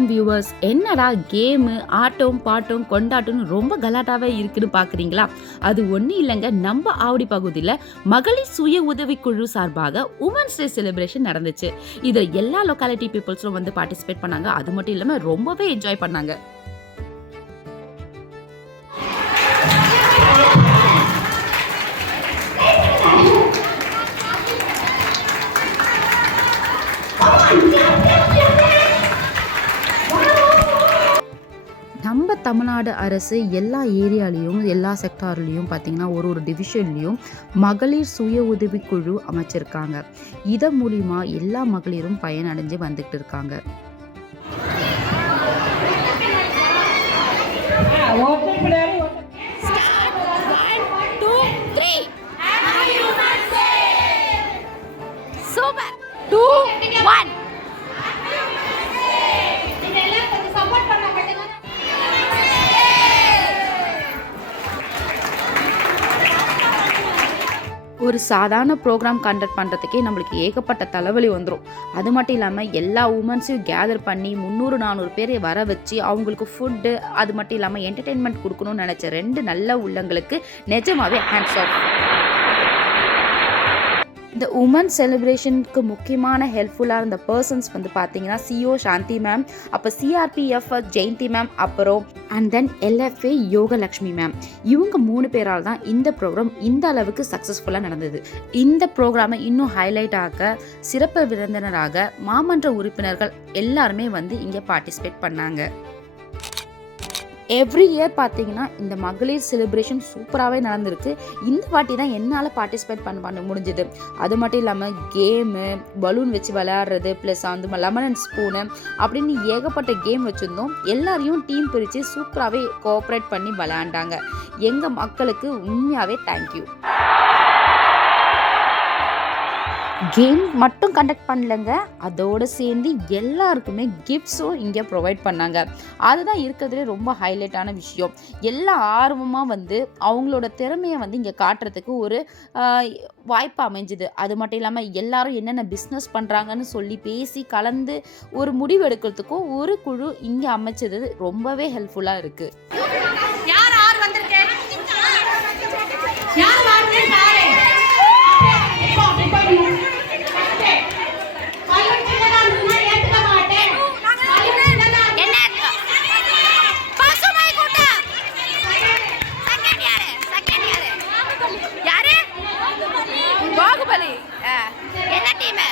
வணக்கம் வியூவர்ஸ் என்னடா கேமு ஆட்டம் பாட்டம் கொண்டாட்டம்னு ரொம்ப கலாட்டாவே இருக்குன்னு பார்க்குறீங்களா அது ஒன்றும் இல்லைங்க நம்ம ஆவடி பகுதியில் மகளிர் சுய உதவிக்குழு சார்பாக உமன்ஸ் டே செலிப்ரேஷன் நடந்துச்சு. இதில் எல்லா லொக்காலிட்டி பீப்புள்ஸும் வந்து பார்ட்டிசிபேட் பண்ணாங்க. அது மட்டும் இல்லாமல் ரொம்பவே என்ஜாய் பண்ணாங்க. நம்ம தமிழ்நாடு அரசு எல்லா ஏரியாலையும் எல்லா செக்டார்லேயும் பார்த்தீங்கன்னா ஒரு ஒரு டிவிஷன்லேயும் மகளிர் சுய உதவிக்குழு அமைச்சிருக்காங்க. இதன் மூலிமா எல்லா மகளிரும் பயனடைஞ்சு வந்துக்கிட்டு இருக்காங்க. ஒரு சாதாரண ப்ரோக்ராம் கண்டக்ட் பண்ணுறதுக்கே நம்மளுக்கு ஏகப்பட்ட தலைவலி வந்துடும் அது மட்டும் இல்லாமல் எல்லா உமன்ஸையும் கேதர் பண்ணி முந்நூறு நானூறு பேரை வர வச்சு அவங்களுக்கு ஃபுட்டு அது மட்டும் இல்லாமல் என்டர்டெயின்மெண்ட் கொடுக்கணும்னு நினச்ச ரெண்டு நல்ல உள்ளங்களுக்கு நிஜமாகவே ஹேண்ட்ஸ் ஆஃப் இந்த உமன் செலிப்ரேஷனுக்கு முக்கியமான ஹெல்ப்ஃபுல்லாக இருந்த பர்சன்ஸ் வந்து பார்த்தீங்கன்னா சிஓ சாந்தி மேம் அப்போ சிஆர்பிஎஃப் ஜெயந்தி மேம் அப்புறம் and then LFA Yogalakshmi ma'am இவங்க மூணு பேரால் தான் இந்த ப்ரோக்ராம் இந்த அளவுக்கு சக்ஸஸ்ஃபுல்லாக நடந்தது. இந்த ப்ரோக்ராமை இன்னும் ஹைலைட் ஆக சிறப்பு விருந்தினராக மாமன்ற உறுப்பினர்கள் எல்லாருமே வந்து இங்கே பார்ட்டிசிபேட் பண்ணாங்க. எவ்ரி இயர் பார்த்தீங்கன்னா இந்த மகளிர் செலிப்ரேஷன் சூப்பராகவே நடந்திருக்கு. இந்த வாட்டி தான் என்னால் பார்ட்டிசிபேட் பண்ண பண்ண முடிஞ்சது. அது மட்டும் இல்லாமல் கேமு பலூன் வச்சு விளையாடுறது ப்ளஸ் அந்த லெமன் அண்ட் ஸ்பூனு அப்படின்னு ஏகப்பட்ட கேம் வச்சுருந்தோம். எல்லாரையும் டீம் பிரித்து சூப்பராகவே கோஆப்ரேட் பண்ணி விளையாண்டாங்க. எங்கள் மக்களுக்கு உண்மையாகவே தேங்க்யூ கேம் மட்டும் கண்டக்ட் பண்ணலங்க. அதோடு சேர்ந்து எல்லாருக்குமே கிஃப்ட்ஸும் இங்கே ப்ரொவைட் பண்ணாங்க. அதுதான் இருக்கிறதுலே ரொம்ப ஹைலைட்டான விஷயம். எல்லா ஆர்வமாக வந்து அவங்களோட திறமையை வந்து இங்கே காட்டுறதுக்கு ஒரு வாய்ப்பு அமைஞ்சுது. அது மட்டும் இல்லாமல் எல்லாரும் என்னென்ன பிஸ்னஸ் பண்ணுறாங்கன்னு சொல்லி பேசி கலந்து ஒரு முடிவு எடுக்கிறதுக்கும் ஒரு குழு இங்கே அமைச்சது ரொம்பவே ஹெல்ப்ஃபுல்லாக இருக்குது யார் யார் வாருங்க பாரு இப்போ இப்போ பல்லு சின்னதா இருந்ததுன்னா ஏத்துக்க மாட்டேன் பல்லு சின்னதா என்ன பசுமை கூட்டம் செகண்ட் யாரு செகண்ட் யாரு யாரு பாகுபலி என்ன டீம்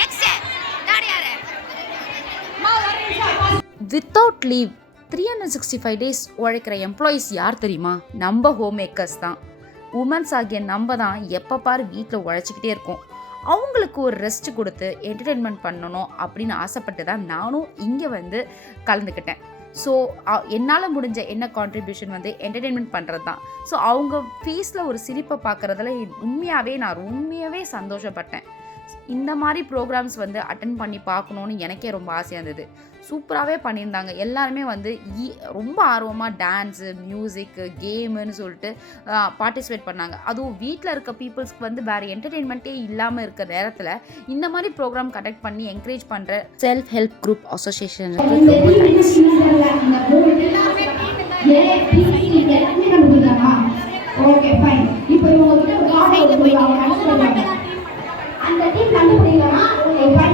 நெக்ஸ்ட் யார் யாரு without leave three hundred sixty five days உழைக்கிற எம்ப்ளாயீஸ் யார் தெரியுமா? நம்ம ஹோம் மேக்கர்ஸ் தான். உமன்ஸ் ஆகிய நம்ம தான் எப்போ பாரு வீட்டில் உழைச்சிக்கிட்டே இருக்கோம். அவங்களுக்கு ஒரு ரெஸ்ட் கொடுத்து என்டர்டெயின்மெண்ட் பண்ணணும் அப்படின்னு ஆசைப்பட்டு தான் நானும் இங்கே வந்து கலந்துக்கிட்டேன். ஸோ என்னால் முடிஞ்ச என்ன கான்ட்ரிபியூஷன் வந்து என்டர்டெயின்மெண்ட் பண்ணுறது தான். ஸோ அவங்க ஃபேஸில் ஒரு சிரிப்பை பார்க்குறதுல உண்மையாகவே நான் உண்மையாகவே சந்தோஷப்பட்டேன். இந்த மாதிரி ப்ரோக்ராம்ஸ் வந்து அட்டன் பண்ணி பார்க்கணுன்னு எனக்கே ரொம்ப ஆசையாக இருந்தது சூப்பராகவே பண்ணியிருந்தாங்க எல்லாருமே வந்து ஈ- ரொம்ப ஆர்வமாக டான்ஸு மியூசிக்கு கேமுன்னு சொல்லிட்டு பார்ட்டிசிபேட் பண்ணாங்க அதுவும் வீட்டில் இருக்க பீப்புள்ஸ்க்கு வந்து வேறு என்டர்டெயின்மெண்ட்டே இல்லாமல் இருக்க நேரத்தில் இந்த மாதிரி ப்ரோக்ராம் கண்டக்ட் பண்ணி என்கரேஜ் பண்ணுற self help group association okay fine இப்போ இவங்க கிட்ட கார்டு கொடுத்துருக்காங்க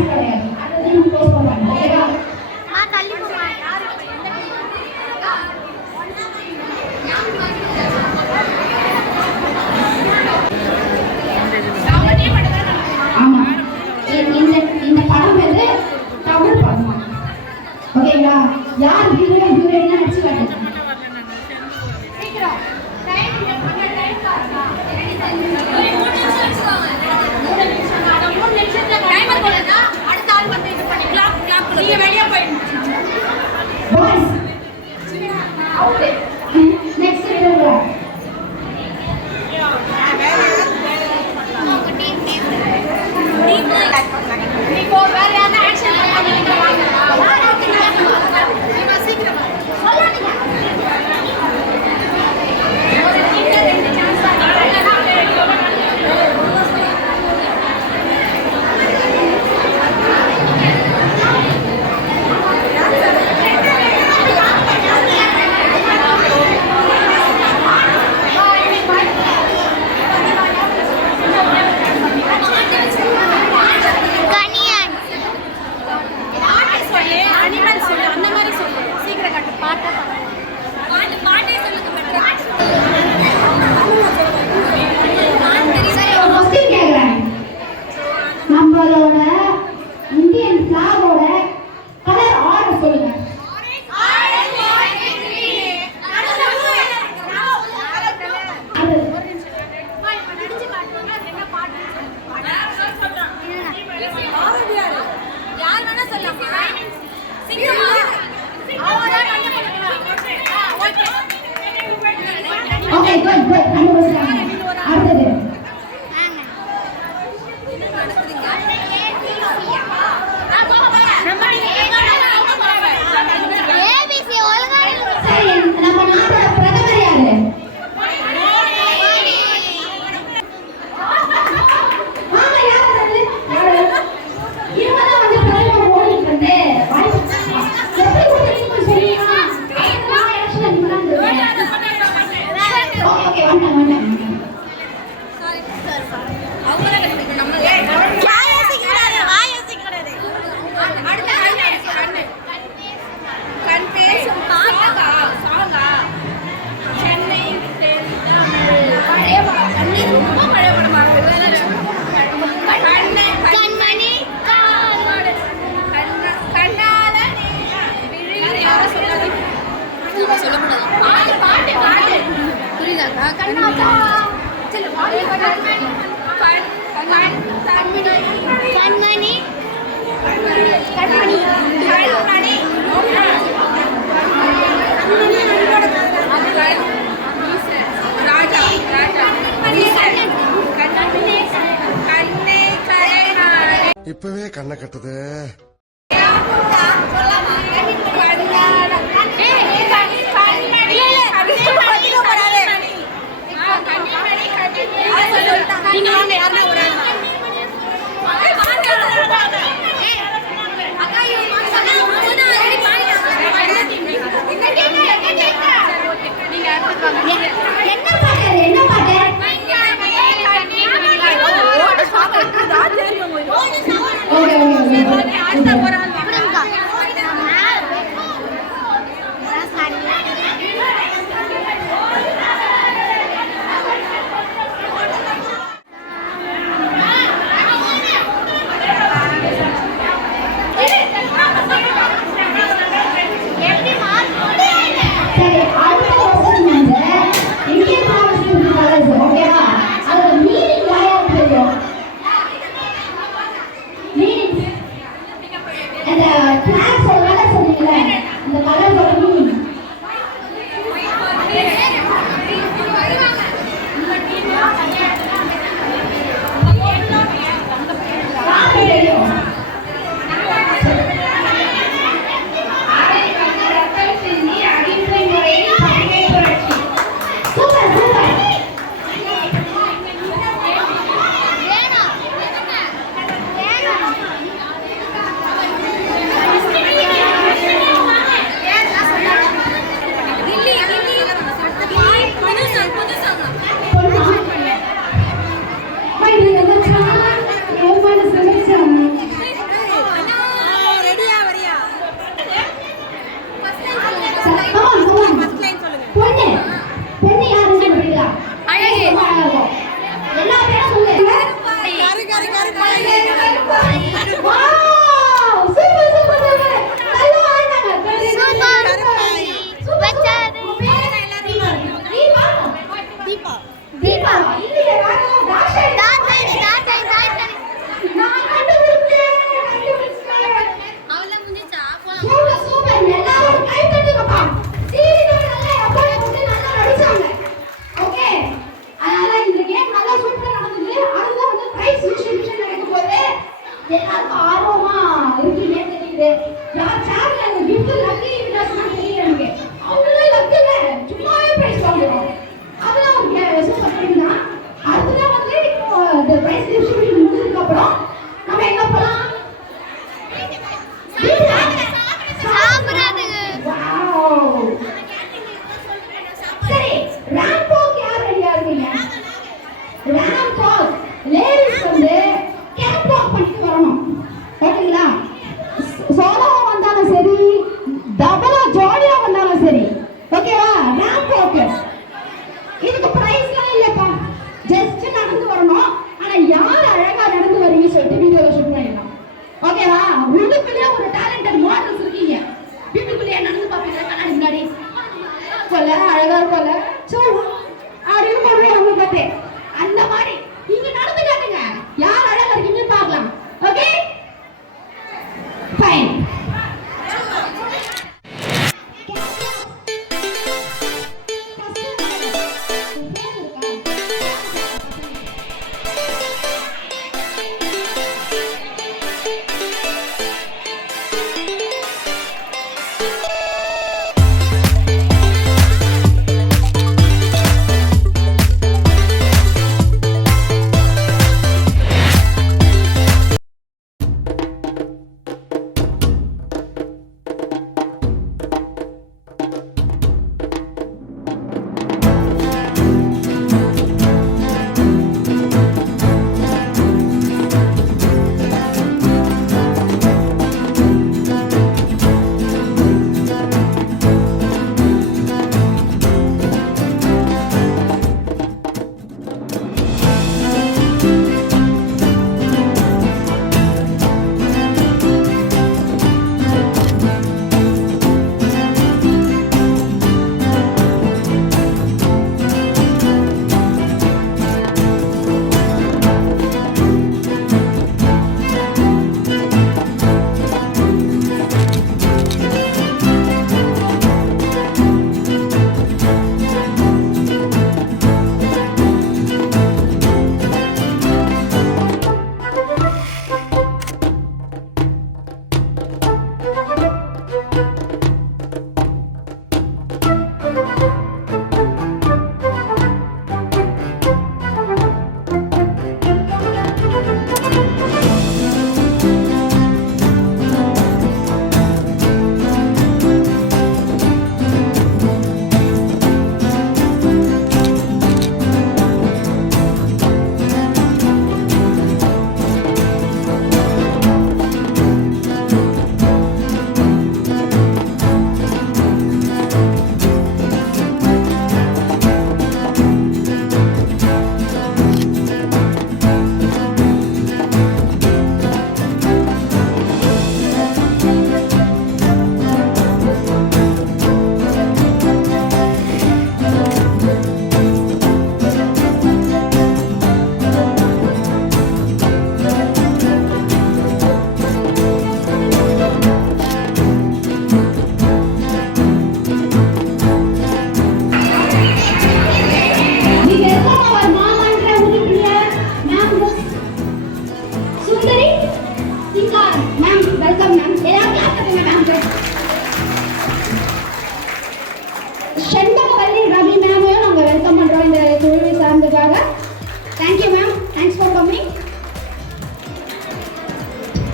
கண்ணை கட்டுது. நீங்க வாங்க யாருன்னா ஒரு என்ன பாட்டு அது? என்ன பாட்டு ஓகே ஓகே ஓகே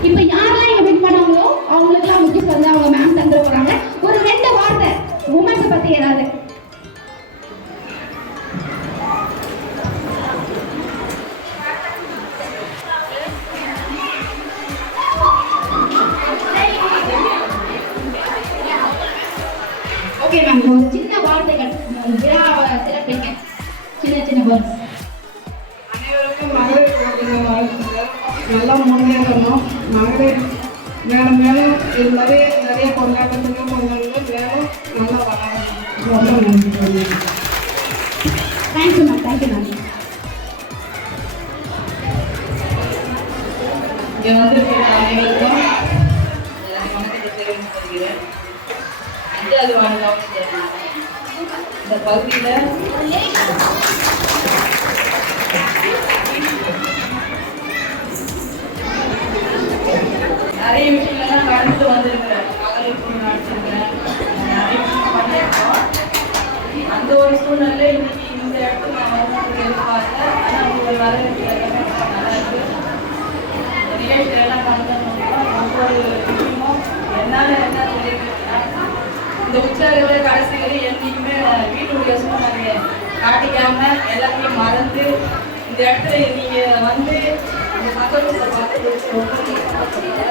இப்போ யாரெல்லாம் நீங்க மீட் பண்ணாங்களோ அவங்களுக்குலாம் முக்கியம் வந்து அவங்க மேம் தந்துட போறாங்க. ஒரு ரெண்டு வார்த்தை. உமன்ஸை பத்தி ஏதாவது இங்கே வந்திருக்கிற அனைவருக்கும் வணக்கத்தை தெரிவித்துக் கொள்கிறேன் அஞ்சாவது வார்டு இந்த பகுதியில் நிறைய விஷயங்கள்லாம் கடந்து வந்திருக்கிறேன் மகளிர் குழு நடத்திருக்கிறேன் நிறைய விஷயம் பண்ணியிருக்கோம் அந்த ஒரு சூழ்நிலை இன்னைக்கு இந்த இடத்துல நான் வந்து எதிர்பார்த்தேன் ஆனால் உங்கள் வரவேற்பு நல்லா இருக்கு இந்த நிகழ்ச்சியில ஒவ்வொரு விஷயமும் என்னால் என்ன தெரியுதுன்னா இந்த உற்சாகத்தை கடைசிகளை என்றைக்குமே வீட்டுடைய நாங்கள் காட்டிக்காம எல்லாத்தையும் மறந்து இந்த இடத்துல நீங்கள் வந்து இந்த சந்தோஷத்தை பார்த்து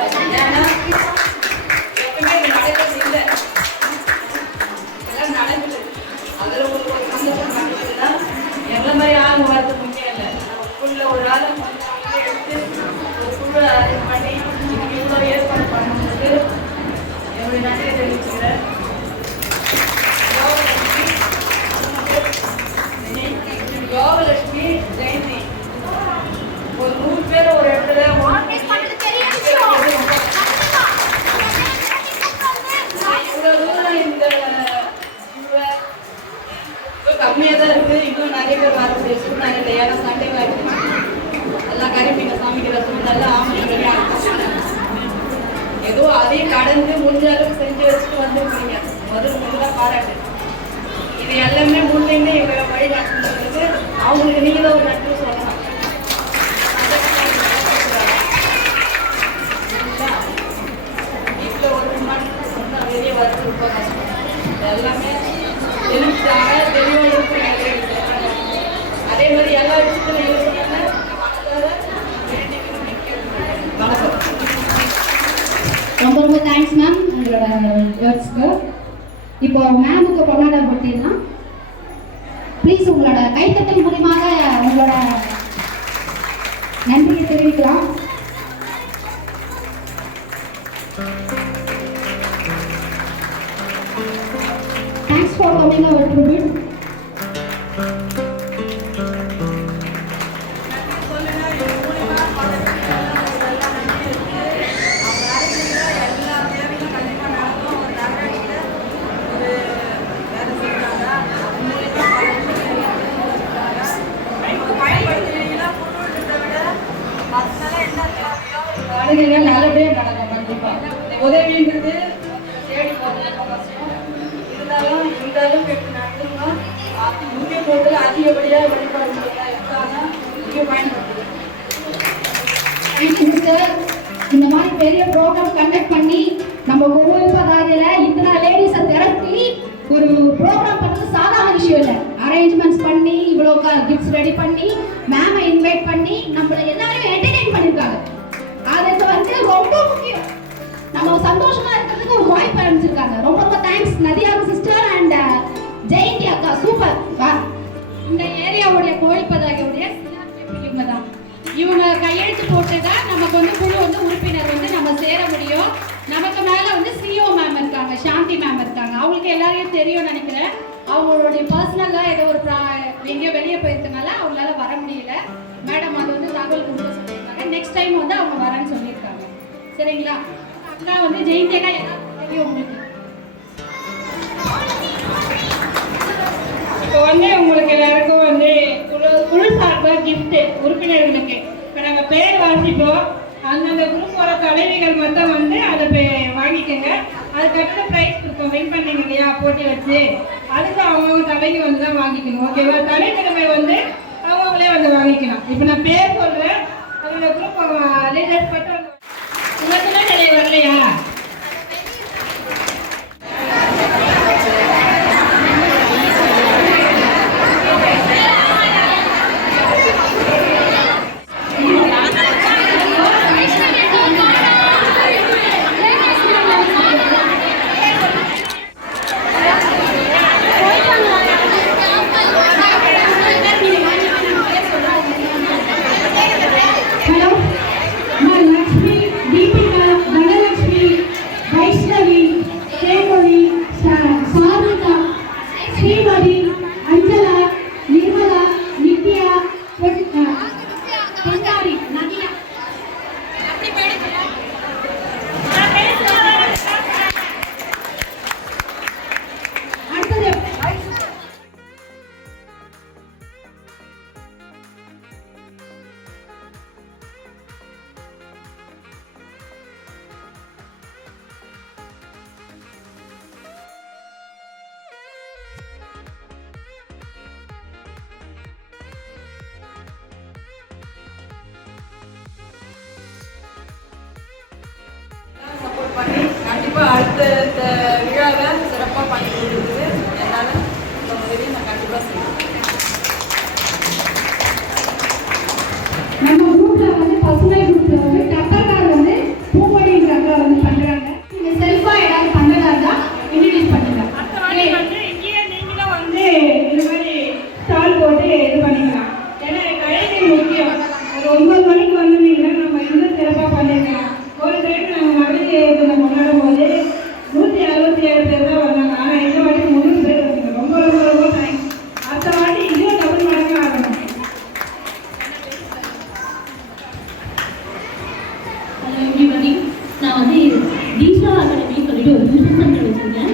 நல்ல ஆம்பளைங்களா ஏதோ அதே கடந்து முடிஞ்ச அளவுக்கு செஞ்சு வச்சுட்டு வந்துருக்கீங்க முதல் முதல்ல பாராட்டு இது எல்லாமே முன்னிருந்து எங்களை வழி நடத்துறது அவங்களுக்கு நீங்க தான் ஒரு நட்பு சொல்லலாம் வீட்டில் ஒரு மணி வெளியே வரது எல்லாமே தெளிவுக்காக தெளிவாக இருக்கும் அதே மாதிரி எல்லா விஷயத்துலையும் ரொம்ப தேங்க்ஸ் மேம் உங்களோட வேர்ட்ஸ்க்கு இப்போ மேமுக்கு கொண்டாட பார்த்தீங்கன்னா ப்ளீஸ் உங்களோட கைத்தட்டல் மூலியமாக உங்களோட நன்றியை தெரிவிக்கலாம். Thanks for coming our tribute காலேஜில் நல்லபடியாக நடக்கும் கண்டிப்பாக உதவின்றது தேடி இருந்தாலும் இந்த அளவுக்கு எப்படி நடந்தோம்னா முக்கியத்துவத்தில் அதிகப்படியாக வழிபாடு பயன்படுத்துது இந்த மாதிரி பெரிய ப்ரோக்ராம் கண்டக்ட் பண்ணி நம்ம கோவில்பதாரியில இத்தனை லேடிஸை திரட்டி ஒரு ப்ரோக்ராம் பண்ணது சாதாரண விஷயம் இல்லை. அரேஞ்ச்மெண்ட்ஸ் பண்ணி இவ்வளோ கிஃப்ட்ஸ் ரெடி பண்ணி மேமை இன்வைட் பண்ணி நம்மளை எல்லாரையும் என்டர்டெயின் பண்ணியிருக்காங்க. நம்ம சந்தோஷமா இருக்கிறதுக்கு ஒரு வாய்ப்பு அனுப்பிச்சிருக்காங்க. ரொம்ப ரொம்ப thanks Nadhiya sister and Jayanthi அக்கா. சூப்பர் இந்த ஏரியாவுடைய கோயில் பதாகையுடைய இவங்க தான் இவங்க கையெழுத்து போட்டு தான் நமக்கு வந்து குழு வந்து உறுப்பினர் வந்து நம்ம சேர முடியும். நமக்கு மேல வந்து சிஓ மேம் இருக்காங்க சாந்தி மேம் இருக்காங்க. அவங்களுக்கு எல்லாரையும் தெரியும் நினைக்கிறேன். அவங்களுடைய பர்சனலாக ஏதோ ஒரு ப்ரா எங்கேயோ வெளியே போயிருக்கனால அவங்களால வர முடியல. மேடம் அது வந்து தகவல் கொடுக்க சொல்லியிருக்காங்க. நெக்ஸ்ட் டைம் வந்து அவங்க வரேன்னு சொல்லியிருக்காங்க. சரிங்களா? வந்து ஜெயிந்தேனா எல்லாருக்கும் தெரியும் உங்களுக்கு. இப்போ வந்து உங்களுக்கு எல்லாருக்கும் வந்து குழு குழு சார்பாக கிஃப்ட்டு உறுப்பினர்களுக்கு. இப்போ நாங்கள் பேர் வாசிப்போம். அந்தந்த குரூப்போட தலைவிகள் மொத்தம் வந்து அதை பே- வாங்கிக்கோங்க. அதுக்கடுத்து ப்ரைஸ் கொடுப்போம் வின் பண்ணீங்க இல்லையா? போட்டி வச்சு. அதுக்கு அவங்கவுங்க தலைவி வந்து தான் வாங்கிக்கணும் ஓகேவா தலைமையிலுமே வந்து அவங்களே வந்து வாங்கிக்கலாம். இப்போ நான் பேர் சொல்கிறேன் அதோட குரூப் லீடர்ஸ் மட்டும் உங்கள் துணை நிலை வரலையா? கண்டிப்பாக அடுத்த விழாவை சிறப்பாக பண்ணி கொடுக்குறது என்னால் இந்த உதவி நான் கண்டிப்பாக செய்வேன். நம்ம குரூப்ல வந்து பசுமை குரூப்ல வந்து டப்பர்கார் வந்து பூமணின்ற அக்கா வந்து பண்றாங்க. நீங்க செல்ஃபா ஏதாவது பண்றதா இருந்தா இன்ட்ரடியூஸ் பண்ணுங்க. அடுத்த வாட்டி வந்து இங்கேயே நீங்களும் வந்து இது மாதிரி ஸ்டால் போட்டு இது பண்ணிக்கலாம். ஏன்னா கலைகள் முக்கியம். ஒரு ஒன்பது மணிக்கு வந்திருந்தீங்கன்னா நம்ம இன்னும் சிறப்பாக பண்ணிருக்கலாம் ஒரு டைம் நாங்கள் மகளிர் தினம் கொண்டாடும் போது நூற்றி அறுபத்தி ஏழு பேர் தான் வந்தாங்க ஆனால் இந்த வாட்டி முந்நூறு பேர் வந்தாங்க ரொம்ப ரொம்ப ரொம்ப தேங்க்ஸ் அடுத்த வாட்டி இன்னும் டபுள் மடங்கு ஆகணும் ஹலோ எவ்ரிபடி நான் வந்து தீஷா அகாடமி சொல்லிட்டு ஒரு டியூஷன் சென்டர் வச்சிருக்கேன்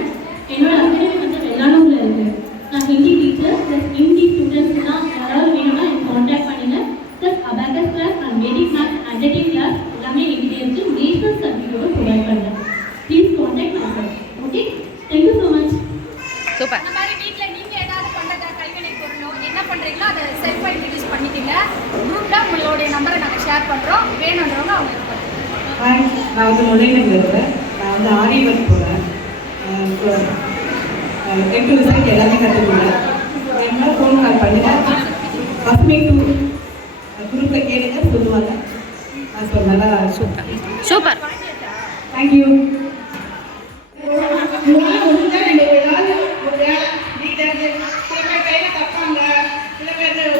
என்னோட அகாடமி வந்து வெள்ளாளூர்ல இருக்கு நான் ஹிந்தி டீச்சர் ப்ளஸ் ஹிந்தி ஸ்டூடெண்ட்ஸ்லாம் யாராவது வேணும்னா எனக்கு காண்டாக்ட் பண்ணுங்க plus abacus class and vedic maths undertake class எல்லாமே எங்கிட்ட இருக்கு நேஷனல் சர்டிஃபிகேட்டோட ப்ரொவைட் பண்ணுறேன் ப்ளீஸ் காண்டாக்ட் பண்ணுறேன் okay thank you so much super இந்த மாதிரி வீட்ல நீங்க ஏதாவது பண்ற கைவினை பொருளோ என்ன பண்றீங்களோ அதை செல்ஃபா இன்ட்ரடியூஸ் பண்ணிக்கங்க குரூப்ல உங்களுடைய நம்பரை நாங்க ஷேர் பண்றோம் வேணுன்றவங்க அவங்க இது பண்ணுங்க ஹாய் நான் வந்து முனையில் இருக்கிறேன். நான் வந்து ஆரி ஒர்க் போகிறேன் டென் டு ரிசல்ட் எல்லாமே கற்றுக்குறேன் என்ன ஃபோன் கால் பண்ணுங்கள் பசுமை டூ குரூப்பில் கேளுங்க சொல்லுவாங்க. நான் நல்லா சூப்பர் சூப்பர் தேங்க்யூ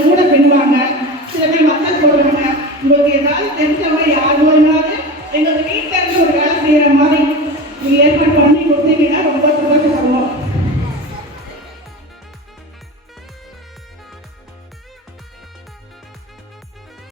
மூட பின்னுவாங்க சில பேர் மக்கள் போடுவாங்க. உங்களுக்கு ஏதாவது தெரிஞ்சவங்க யார் வேணாலும் எங்களுக்கு வீட்டில் இருந்து ஒரு வேலை செய்யற மாதிரி நீங்க ஏற்பாடு